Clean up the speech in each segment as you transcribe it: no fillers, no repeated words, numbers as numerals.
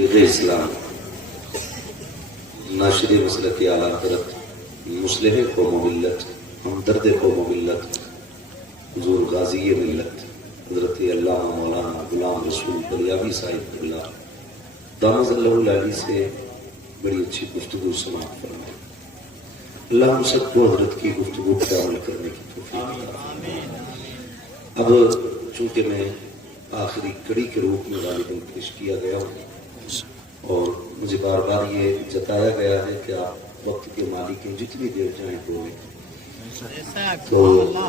اسلام ناشر مسلک اعلیٰ حضرت مصلح قوم و ملت ہمدرد قوم و ملت حضور غازی ملت حضرت علامہ مولانا غلام رسول بلیاوی صاحب اللہ دامت اللہ العالی سے بڑی اچھی گفتگو سماعت فرمائے۔ اللہ ہم سب کو حضرت کی گفتگو پر عمل کرنے کی توفیق عطا فرمائے۔ اب چونکہ میں آخری کڑی کے روپ میں غالباً پیش کیا گیا ہوں اور مجھے بار بار یہ جتایا گیا ہے کہ آپ وقت کے مالک ہیں، جتنی دیر چاہیں ہوئے، تو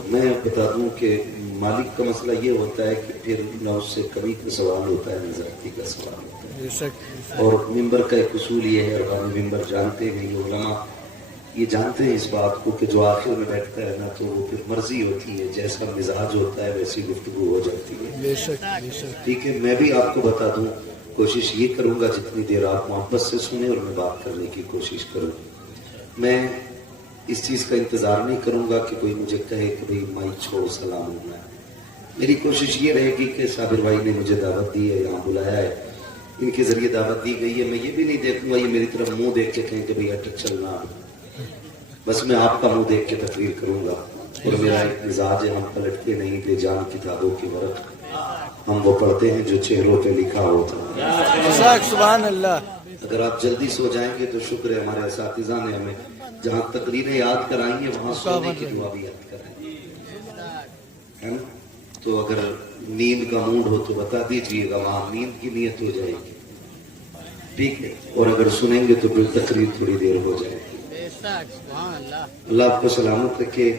میں بتا دوں کہ مالک کا مسئلہ یہ ہوتا ہے کہ پھر نہ اس سے کمی کا سوال ہوتا ہے نہ زیادتی کا سوال ہوتا ہے۔ اور ممبر کا ایک اصول یہ ہے، اور ممبر جانتے ہیں، یہ علماء یہ جانتے ہیں اس بات کو کہ جو آخر میں بیٹھتا ہے نا تو وہ پھر مرضی ہوتی ہے، جیسا مزاج ہوتا ہے ویسی گفتگو ہو جاتی ہے۔ ٹھیک ہے، میں بھی آپ کو بتا دوں، کوشش یہ کروں گا جتنی دیر آپ محبت سے سنیں اور میں بات کرنے کی کوشش کروں۔ میں اس چیز کا انتظار نہیں کروں گا کہ کوئی مجھے کہے کہ بھئی مائک چھوڑ سلام ہونا ہے۔ میری کوشش یہ رہے گی کہ صابر بھائی نے مجھے دعوت دی ہے، یہاں بلایا ہے، ان کے ذریعے دعوت دی گئی ہے، میں یہ بھی نہیں دیکھوں گا یہ میری طرف منہ دیکھ کے کہیں کہ بھئی اٹک چلنا، بس میں آپ کا منہ دیکھ کے تقریر کروں گا۔ اور میرا ایک مزاج ہے، ہم پلٹتے نہیں بے جان کتابوں کی ورق، ہم وہ پڑھتے ہیں جو چہروں پہ لکھا ہوتا ہے۔ سبحان اللہ۔ اگر آپ جلدی سو جائیں گے تو شکر ہے، ہمارے اساتذہ نے ہمیں جہاں تقریریں یاد کرائیں ہیں وہاں سونے کی دعا بھی یاد کرائیں ہے نا۔ تو اگر نیند کا موڈ ہو تو بتا دیجئے گا، وہاں نیند کی نیت ہو جائے گی، ٹھیک ہے، اور اگر سنیں گے تو پھر تقریر تھوڑی دیر ہو جائے گی۔ اللہ آپ کو سلامت رکھے۔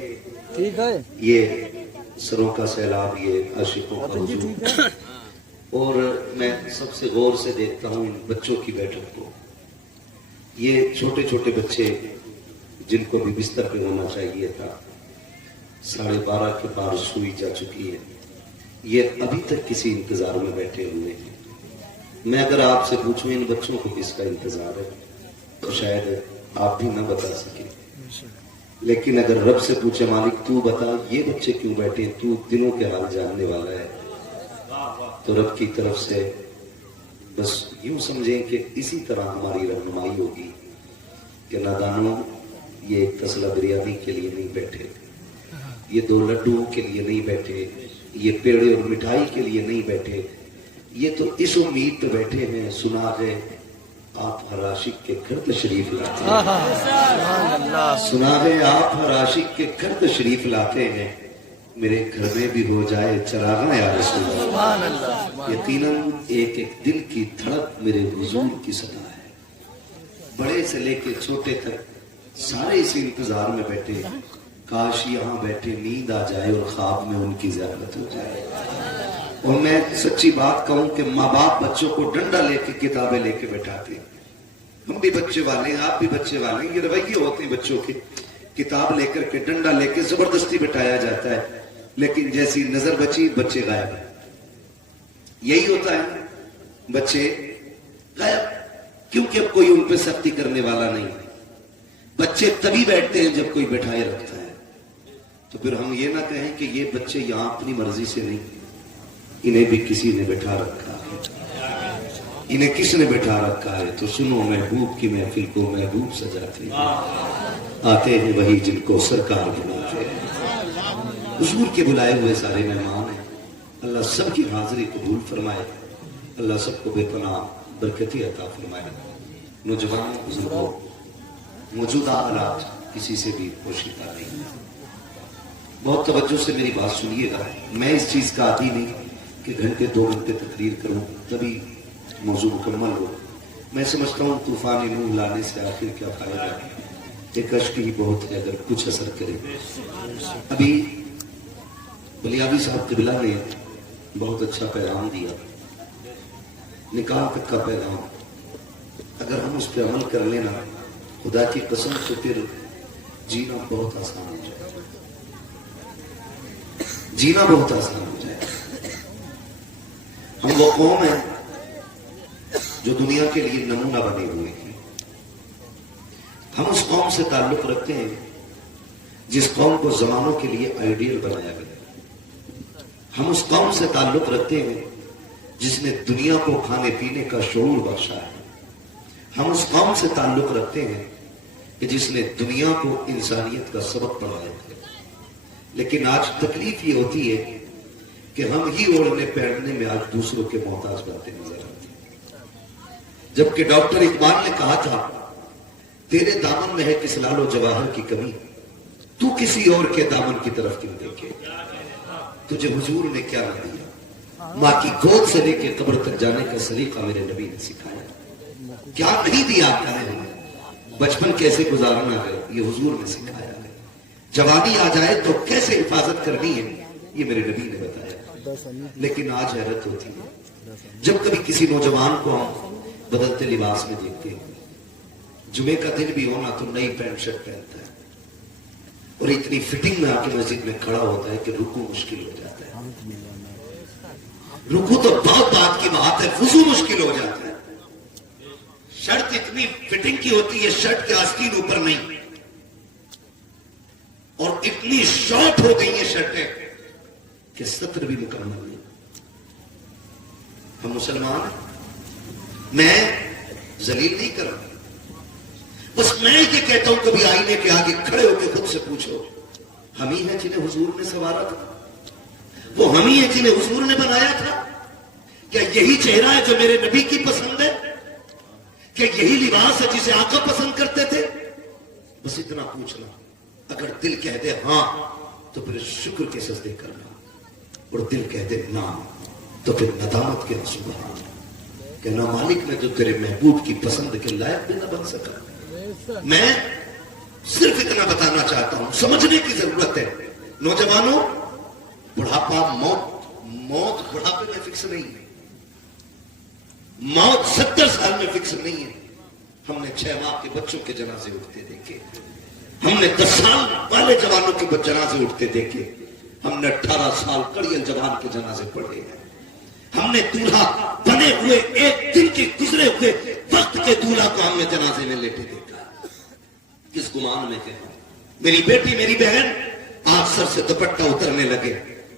ٹھیک ہے، یہ سروں کا سیلاب، یہ عاشقوں کا ہجوم، اور میں سب سے غور سے دیکھتا ہوں ان بچوں کی بیٹھک کو۔ یہ چھوٹے چھوٹے بچے جن کو بھی بستر پہ ہونا چاہیے تھا، 12:30 کے پار سوئی جا چکی ہے، یہ ابھی تک کسی انتظار میں بیٹھے ہوئے ہیں۔ میں اگر آپ سے پوچھوں ان بچوں کو کس کا انتظار ہے تو شاید آپ بھی نہ بتا سکیں، لیکن اگر رب سے پوچھے مالک تو بتا یہ بچے کیوں بیٹھے، تو دلوں کے حال جاننے والا ہے، تو رب کی طرف سے بس یوں سمجھیں کہ اسی طرح ہماری رہنمائی ہوگی کہ نادانوں یہ ایک تسلا بریانی کے لیے نہیں بیٹھے، یہ 2 لڈو کے لیے نہیں بیٹھے، یہ پیڑے اور مٹھائی کے لیے نہیں بیٹھے، یہ تو اس امید پہ بیٹھے ہیں سنا ہے آپ ہر عاشق کے گھر تشریف لاتے ہیں، سنا ہے آپ ہر عاشق کے گھر تشریف لاتے ہیں، میرے گھر میں بھی ہو جائے چراغاں یا رسول اللہ، یقیناً ایک ایک دل کی دھڑک میرے حضور کی صدا ہے۔ بڑے سے لے کے چھوٹے تک سارے اسی انتظار میں بیٹھے، کاش یہاں بیٹھے نیند آ جائے اور خواب میں ان کی زیارت ہو جائے۔ اور میں سچی بات کہوں کہ ماں باپ بچوں کو ڈنڈا لے کے کتابیں لے کے بیٹھاتے ہیں، ہم بھی بچے والے ہیں، آپ بھی بچے والے ہیں، یہ رویے ہوتے ہیں بچوں کے، کتاب لے کر کے ڈنڈا لے کے زبردستی بٹھایا جاتا ہے، لیکن جیسی نظر بچی بچے غائب ہیں۔ یہی ہوتا ہے، بچے غائب، کیونکہ اب کوئی ان پہ سختی کرنے والا نہیں ہے۔ بچے تبھی بیٹھتے ہیں جب کوئی بٹھائے رکھتا ہے، تو پھر ہم یہ نہ کہیں کہ یہ بچے یہاں اپنی مرضی سے نہیں، انہیں بھی کسی نے بٹھا رکھا ہے۔ انہیں کس نے بٹھا رکھا ہے؟ تو سنو محبوب کی محفل کو محبوب سجاتے ہیں، آتے ہیں وہی جن کو سرکار بناتے ہیں۔ حضور کے بلائے ہوئے سارے مہمان ہیں، اللہ سب کی حاضری قبول فرمائے، اللہ سب کو بے پناہ برکتی عطا فرمائے۔ نوجوان بزرگوں، موجودہ حالات کسی سے بھی پوشیدہ نہیں، بہت توجہ سے میری بات سنیے گا۔ میں اس چیز کا عادی نہیں کہ گھنٹے 2 گھنٹے تقریر کروں تبھی موضوع مکمل ہو۔ میں سمجھتا ہوں طوفان نوح لانے سے آخر کیا فائدہ، ایک اشک ہی بہت ہے اگر کچھ اثر کرے۔ ابھی بلیاوی صاحب قبلہ نے بہت اچھا پیغام دیا، نکاح تک کا پیغام، اگر ہم اس پہ عمل کر لینا خدا کی قسم سے پھر جینا بہت آسان ہو جائے، جینا بہت آسان ہو جائے۔ ہم وہ قوم ہیں جو دنیا کے لیے نمونہ بنے ہوئے ہیں، ہم اس قوم سے تعلق رکھتے ہیں جس قوم کو زمانوں کے لیے آئیڈیل بنایا گیا، ہم اس قوم سے تعلق رکھتے ہیں جس نے دنیا کو کھانے پینے کا شعور بخشا ہے. ہم اس قوم سے تعلق رکھتے ہیں کہ جس نے دنیا کو انسانیت کا سبق پڑھایا ہے. لیکن آج تکلیف یہ ہوتی ہے کہ ہم ہی اوڑھنے پہننے میں آج دوسروں کے محتاج بنتے نظر آتے ہیں. جبکہ ڈاکٹر اقبال نے کہا تھا تیرے دامن میں ہے کس لال و جواہر کی کمی, تو کسی اور کے دامن کی طرف کیوں دیکھے. تجھے حضور نے کیا نہ دیا, ماں کی گود سے لے کے قبر تک جانے کا سلیقہ میرے نبی نے سکھایا. کیا نہیں دیا آپ نے, بچپن کیسے گزارنا ہے یہ حضور نے سکھایا ہے. جوانی آ جائے تو کیسے حفاظت کرنی ہے یہ میرے نبی نے بتایا. لیکن آج حیرت ہوتی ہے جب کبھی کسی نوجوان کو ہم بدلتے لباس میں دیکھتے ہیں. جمعے کا دن بھی ہونا تو نئی پینٹ شرٹ پہنتا ہے اور اتنی فٹنگ میں آ کے مسجد میں کھڑا ہوتا ہے کہ رکوع مشکل ہو جاتا ہے. رکوع تو بہت بات کی بات ہے, وضو مشکل ہو جاتا ہے. شرٹ اتنی فٹنگ کی ہوتی ہے, شرٹ کے آستین اوپر نہیں, اور اتنی شارٹ ہو گئی ہیں شرٹیں کہ سطر بھی مکمل نہیں. ہم مسلمان ہیں. میں ذلیل نہیں کر رہا, بس میں یہ کہتا ہوں کبھی آئینے کے آگے کھڑے ہو کے خود سے پوچھو, ہم ہی ہیں جنہیں حضور نے سنوارا تھا, وہ ہم ہی ہیں جنہیں حضور نے بنایا تھا. کیا یہی چہرہ ہے جو میرے نبی کی پسند ہے؟ کیا یہی لباس ہے جسے آقا پسند کرتے تھے؟ بس اتنا پوچھنا. اگر دل کہہ دے ہاں تو پھر شکر کے سجدے کرنا, اور دل کہہ دے نہ تو پھر ندامت کے آنسو بہانا کہ نہ مالک میں تو تیرے محبوب کی پسند کے لائق بھی نہ بن سکا. میں صرف اتنا بتانا چاہتا ہوں, سمجھنے کی ضرورت ہے. نوجوانوں, بڑھاپا موت بڑھاپے میں فکس نہیں ہے, موت 70 سال میں فکس نہیں ہے. ہم نے 6 ماہ کے بچوں کے جنازے اٹھتے دیکھے, ہم نے 10 سال والے جوانوں کے جنازے اٹھتے دیکھے, ہم نے 18 سال کڑیل جوان کے جنازے پڑھے ہیں. ہم نے دولہا بنے ہوئے ایک دن کے گزرے ہوئے وقت کے دولہا کو ہم نے جنازے میں لیٹے دیکھا. کس گمان میں کہ میری بیٹی میری بہن آج سر سے دوپٹہ اترنے لگے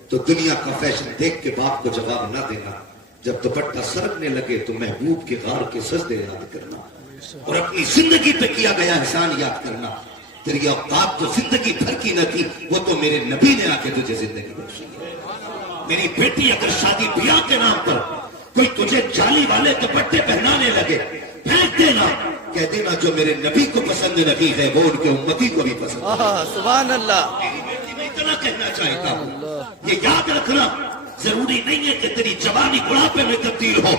تو دنیا کا فیشن دیکھ کے باپ کو جواب نہ دینا. جب دوپٹہ سرکنے لگے تو محبوب کے غار کے سجدے یاد کرنا, اور اپنی زندگی پہ کیا گیا احسان یاد کرنا. تیری اوقات جو زندگی بھر کی نہ تھی وہ تو میرے نبی نے آ کے تجھے زندگی بخشی ہے. میری بیٹی اگر شادی بیاہ کے نام پر کوئی تجھے جالی والے دوپٹے پہنانے لگے, پھینک دینا, کہہ دینا جو میرے نبی کو پسند نہیں ہے وہ ان کے امتی کو بھی پسند ہے. سبحان اللہ. میری بیٹی میں اتنا کہنا چاہتا ہوں, یہ یاد رکھنا ضروری نہیں ہے کہ تیری جوانی بڑھاپے میں تبدیل ہو,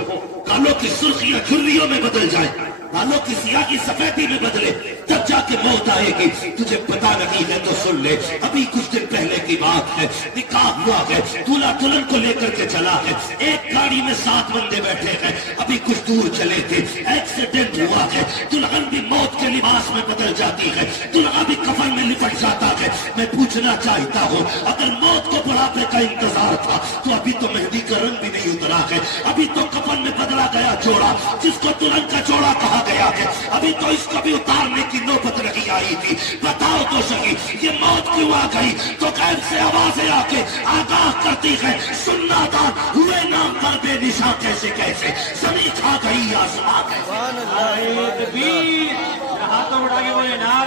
کالوں کی سرخیاں جھریوں میں بدل جائے, بالوں کی سیاہی سفیدی میں بدلے, تب جا کے موت آئے گی. تجھے پتا نہیں ہے تو سن لے, ابھی کچھ دن پہلے کی بات ہے, نکاح ہوا ہے, دولہا دلہن کو لے کر کے چلا ہے, ایک گاڑی میں 7 بندے بیٹھے ہیں, ابھی کچھ دور چلے تھے, ایکسیڈنٹ ہوا ہے, دلہن بھی موت کے لباس میں بدل جاتی ہے, دلہا بھی کفن میں لپٹ جاتا ہے. میں پوچھنا چاہتا ہوں, اگر موت کو بڑھاپے کا انتظار تھا تو ابھی تو مہندی کا رنگ بھی نہیں اترا ہے, ابھی تو کفن میں بدلا گیا جوڑا جس کو دلہن کا جوڑا کہا گیا ہے, ابھی تو اس کو بھی اتارنے کی نوبت نہیں آئی تھی. بتاؤ تو صحیح یہ موت کیوں آ گئی؟ تو غیب سے آوازیں آ کے آگاہ کرتی ہے, سننا دان ہوئے نام پر بے نشاں کیسے کیسے, زمین کھا گئی آسمان کیسے. سبحان اللہ. تکبیر, ہاتھوں اٹھا کے بولے نعرہ